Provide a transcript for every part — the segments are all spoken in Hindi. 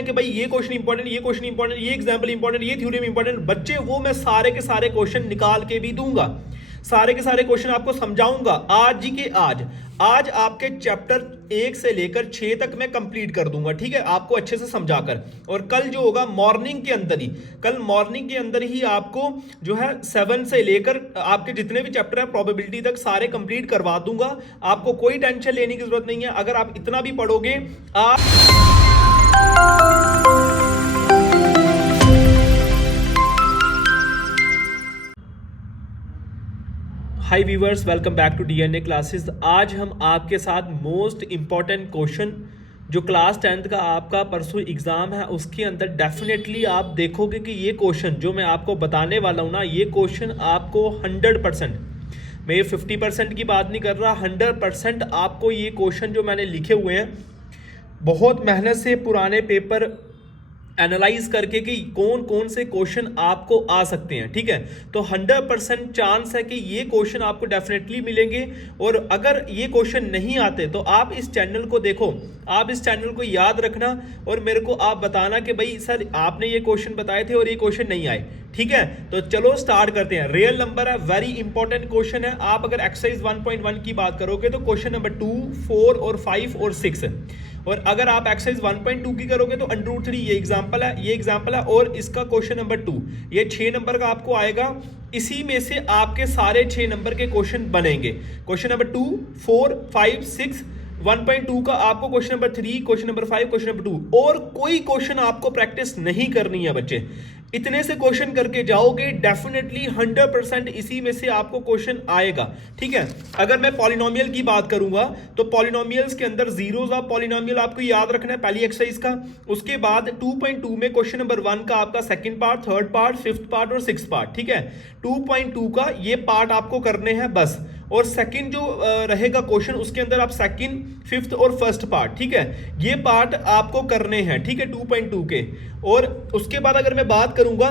हैं कि भाई ये क्वेश्चन इंपॉर्टेंट, ये क्वेश्चन इंपॉर्टेंट, ये एग्जांपल इंपॉर्टेंट, ये थ्योरम इंपॉर्टेंट, बच्चे वो मैं सारे के सारे क्वेश्चन निकाल के भी दूंगा, सारे के सारे क्वेश्चन आपको समझाऊंगा आज ही के आज आपके चैप्टर 1 से लेकर 6 तक मैं कंप्लीट कर दूंगा, ठीक है, आपको अच्छे से समझाकर। और कल जो होगा मॉर्निंग के अंदर ही, कल मॉर्निंग के अंदर ही आपको जो है 7 से लेकर आपके जितने भी चैप्टर है प्रोबेबिलिटी तक सारे कंप्लीट करवा दूंगा। आपको कोई टेंशन लेने की जरूरत नहीं है। अगर आप इतना भी पढ़ोगे आप hi viewers, welcome back to DNA classes. आज हम आपके साथ मोस्ट इंपॉर्टेंट क्वेश्चन जो क्लास 10th का आपका परसों एग्जाम है उसके अंदर डेफिनेटली आप देखोगे कि ये क्वेश्चन जो मैं आपको बताने वाला हूँ ना, ये क्वेश्चन आपको 100%, मैं ये 50% की बात नहीं कर रहा, 100% आपको ये क्वेश्चन जो मैंने लिखे हुए हैं बहुत मेहनत से पुराने पेपर एनालाइज करके कि कौन कौन से क्वेश्चन आपको आ सकते हैं, ठीक है। तो 100% चांस है कि ये क्वेश्चन आपको डेफिनेटली मिलेंगे। और अगर ये क्वेश्चन नहीं आते तो आप इस चैनल को देखो, आप इस चैनल को याद रखना और मेरे को आप बताना कि भाई सर आपने ये क्वेश्चन बताए थे और ये क्वेश्चन नहीं आए, ठीक है। तो चलो स्टार्ट करते हैं। रियल नंबर है, वेरी इंपॉर्टेंट क्वेश्चन है। आप अगर एक्सरसाइज 1.1 की बात करोगे तो क्वेश्चन नंबर 2, 4 और 5 और 6 है। और अगर आप एक्सरसाइज 1.2 की करोगे तो √3 ये एग्जांपल है, ये एग्जांपल है। और इसका क्वेश्चन नंबर 2 ये 6 नंबर का आपको आएगा। इसी में से आपके सारे 6 नंबर के क्वेश्चन बनेंगे। क्वेश्चन नंबर 2, 4, 5, 6, 1.2 का आपको question number 3, question number 5, question number 2 और कोई क्वेश्चन आपको प्रैक्टिस नहीं करनी है बच्चे। इतने से क्वेश्चन करके जाओगे डेफिनेटली 100% इसी में से आपको क्वेश्चन आएगा, ठीक है। अगर मैं पॉलिनोमियल की बात करूंगा तो पॉलिनोमियल्स के अंदर जीरोस ऑफ पॉलिनोमियल आपको याद रखना है पहली एक्सरसाइज का। उसके बाद 2.2 में क्वेश्चन नंबर 1 का आपका second part, third part, fifth part और सिक्स्थ पार्ट, ठीक है। 2.2 का ये पार्ट आपको करने हैं बस। और सेकंड जो रहेगा क्वेश्चन उसके अंदर आप सेकंड, फिफ्थ और फर्स्ट पार्ट, ठीक है, ये पार्ट आपको करने हैं, ठीक है, 2.2 के। और उसके बाद अगर मैं बात करूंगा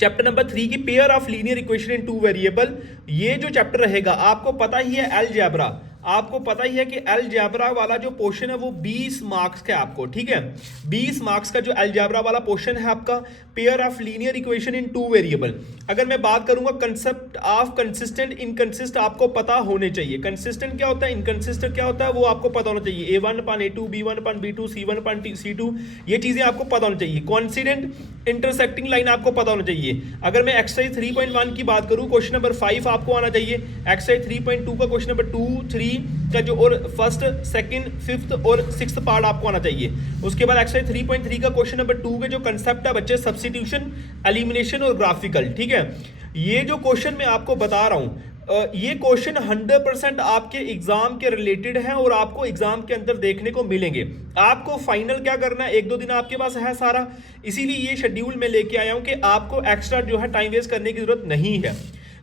चैप्टर नंबर 3 की pair of linear equation in 2 variable, ये जो चैप्टर रहेगा आपको पता ही है अलजेब्रा, आपको पता ही है कि अलजेब्रा वाला जो पोर्शन है वो 20 मार्क्स का है आपको, ठीक है। 20 मार्क्स का जो अलजेब्रा वाला पोर्शन है आपका pair of linear equation in 2 variable. अगर मैं बात करूंगा कंसेप्ट ऑफ कंसिस्टेंट इनकंसिस्ट आपको पता होने चाहिए। कंसिस्टेंट क्या होता है, इनकंसिस्टेंट क्या होता है, वो आपको पता होना चाहिए। A1/A2, B1/B2, C1/C2, ये चीजें आपको पता होनी चाहिए। कॉन्सिडेंट इंटरसेक्टिंग लाइन आपको पता होना चाहिए। अगर मैं एक्सरसाइज 3.1 की बात करूं क्वेश्चन नंबर 5 आपको आना चाहिए। एक्सरसाइज 3.2 का क्वेश्चन नंबर 2, 3 का जो और फर्स्ट, सेकंड, फिफ्थ और सिक्स्थ पार्ट आपको आना चाहिए। उसके बाद एक्सरसाइज 3.3 का क्वेश्चन नंबर 2 के जो कंसेप्ट है बच्चे सब्स्टिट्यूशन, एलिमिनेशन और ग्राफिकल, ठीक है। ये जो क्वेश्चन मैं आपको बता रहा हूं ये क्वेश्चन 100% आपके एग्जाम के रिलेटेड है और आपको एग्जाम के अंदर देखने को मिलेंगे। आपको फाइनल क्या करना है, 1-2 दिन आपके पास है सारा, इसीलिए ये शेड्यूल में लेके आया हूं कि आपको एक्स्ट्रा जो है टाइम वेस्ट करने की जरूरत नहीं है।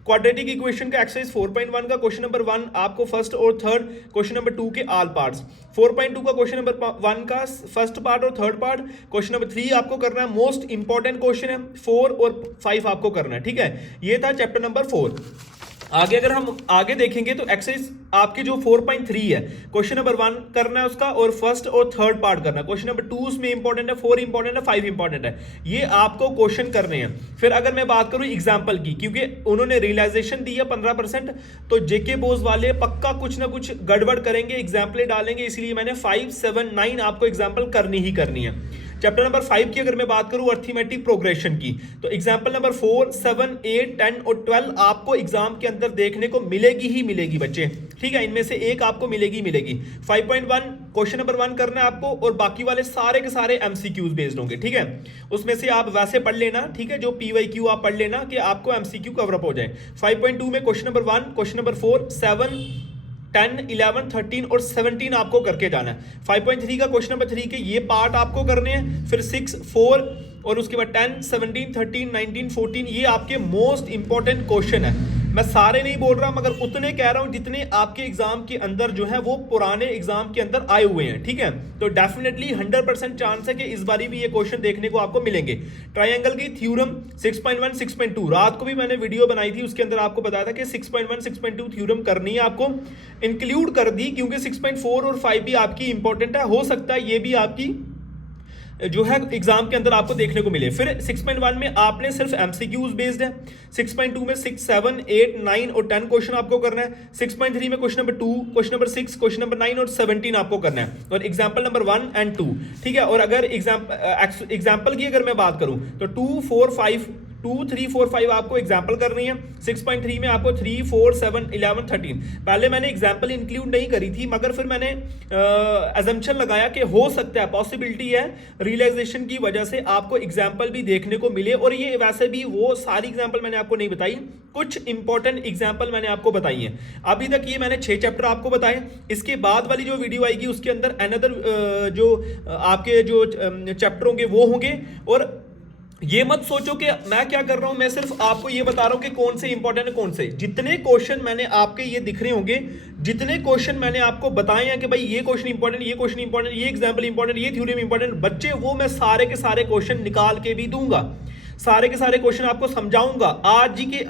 क्वाड्रेटिक इक्वेशन का एक्सरसाइज 4.1 का क्वेश्चन नंबर 1 आपको फर्स्ट और थर्ड, क्वेश्चन नंबर 2 के ऑल पार्ट्स। 4.2 का क्वेश्चन नंबर 1 का फर्स्ट पार्ट और थर्ड पार्ट। क्वेश्चन नंबर 3 आपको करना है, मोस्ट इंपॉर्टेंट क्वेश्चन है। 4 और 5 आपको करना है, ठीक है। ये था चैप्टर नंबर 4। आगे अगर हम आगे देखेंगे तो एक्सरसाइज आपके जो 4.3 है क्वेश्चन नंबर 1 करना है उसका और फर्स्ट और थर्ड पार्ट करना है। क्वेश्चन नंबर 2 उसमें इंपॉर्टेंट है, 4 इंपॉर्टेंट है, 5 इंपॉर्टेंट है, ये आपको क्वेश्चन करने हैं। फिर अगर मैं बात करूं एग्जांपल की, क्योंकि उन्होंने रियलाइजेशन दी है 15%, तो जेके बोस वाले पक्का कुछ ना कुछ गड़बड़ करेंगे, एग्जाम्पल डालेंगे, इसलिए मैंने 5, 7, 9 आपको एग्जाम्पल करनी ही करनी है। चैप्टर नंबर 5 की अगर मैं बात करूं अर्थमेटिक प्रोग्रेशन की, तो एग्जांपल नंबर 4, 7, 8, 10 और 12 आपको एग्जाम के अंदर देखने को मिलेगी ही मिलेगी बच्चे, ठीक है। इनमें से एक आपको मिलेगी 5.1 क्वेश्चन नंबर 1 करना है आपको और बाकी वाले सारे के सारे एमसीक्यूज बेस्ड होंगे, ठीक है। उसमें से आप वैसे पढ़ लेना, ठीक है, जो पीवाईक्यू आप पढ़ लेना कि आपको एमसीक्यू कवर अप हो जाए। 5.2 में क्वेश्चन नंबर 1, क्वेश्चन नंबर 4, 7, 10, 11, 13 और 17 आपको करके जाना है। 5.3 का क्वेश्चन नंबर 3 के ये पार्ट आपको करने हैं। फिर 6, 4 और उसके बाद 10, 17, 13, 19, 14 ये आपके मोस्ट इंपॉर्टेंट क्वेश्चन है। मैं सारे नहीं बोल रहा मगर उतने कह रहा हूं जितने आपके एग्जाम के अंदर जो है वो पुराने एग्जाम के अंदर आए हुए हैं, ठीक है। तो डेफिनेटली 100% चांस है कि इस बारी भी ये क्वेश्चन देखने को आपको मिलेंगे। ट्रायंगल की थ्योरम 6.1, 6.2 रात को भी मैंने वीडियो बनाई थी, उसके अंदर आपको बताया था कि 6.1, 6.2 थ्योरम करनी है, आपको इंक्लूड कर दी क्योंकि 6.4 और 5 भी आपकी इंपॉर्टेंट है। हो सकता है ये भी आपकी जो है एग्जाम के अंदर आपको देखने को मिले। फिर 6.1 में आपने सिर्फ एमसीक्यूज बेस्ड है। 6.2 में 6, 7, 8, 9 और 10 क्वेश्चन आपको करना है। 6.3 में question number 2, question number 6, question number 9 और 17 आपको करना है, और एग्जाम्पल नंबर 1 एंड 2, ठीक है। और अगर एग्जाम्पल की अगर मैं बात करूं तो 2, 4, 5, 2, 3, 4, 5 आपको एग्जाम्पल करनी है। 6.3 में आपको 3, 4, 7, 11, 13। पहले मैंने एग्जाम्पल इंक्लूड नहीं करी थी, मगर फिर मैंने अजम्पशन लगाया कि हो सकता है, पॉसिबिलिटी है रियलाइजेशन की वजह से आपको एग्जाम्पल भी देखने को मिले। और ये वैसे भी वो सारी एग्जाम्पल मैंने आपको नहीं बताई, कुछ इंपॉर्टेंट एग्जाम्पल मैंने आपको बताई हैं। अभी तक ये मैंने 6 चैप्टर आपको बताए। इसके बाद वाली जो वीडियो आएगी उसके अंदर अनदर जो आपके जो चैप्टर होंगे वो होंगे। और ये मत सोचो कि मैं क्या कर रहा हूं, मैं सिर्फ आपको ये बता रहा हूं कि कौन से इंपॉर्टेंट है कौन से। जितने क्वेश्चन मैंने आपके ये दिख रहे होंगे, जितने क्वेश्चन मैंने आपको बताए हैं कि भाई ये क्वेश्चन इंपॉर्टेंट, ये क्वेश्चन इंपॉर्टेंट, ये एग्जांपल इंपॉर्टेंट, ये थ्योरम इंपॉर्टेंट, बच्चे वो मैं सारे के सारे क्वेश्चन निकाल के भी दूंगा, सारे के सारे क्वेश्चन आपको समझाऊंगा आज ही के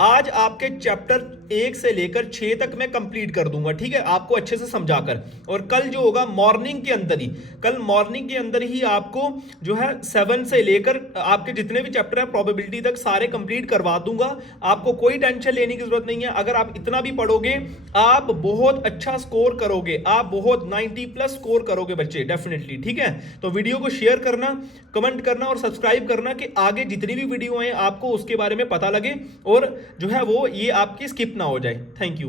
आज आपके चैप्टर 1 से लेकर 6 तक मैं कंप्लीट कर दूंगा, ठीक है, आपको अच्छे से समझाकर। और कल जो होगा मॉर्निंग के अंदर ही, कल मॉर्निंग के अंदर ही आपको जो है 7 से लेकर आपके जितने भी चैप्टर है प्रोबेबिलिटी तक सारे कंप्लीट करवा दूंगा। आपको कोई टेंशन लेने की जरूरत नहीं है। अगर आप इतना भी पढ़ोगे आप बहुत अच्छा स्कोर करोगे, आप बहुत 90+ स्कोर करोगे बच्चे, डेफिनेटली, ठीक है। तो वीडियो को शेयर करना, कमेंट करना और सब्सक्राइब करना कि आगे जितनी भी वीडियो आए आपको उसके बारे में पता लगे और जो है वो ये आपकी स्किप ना हो जाए। Thank you.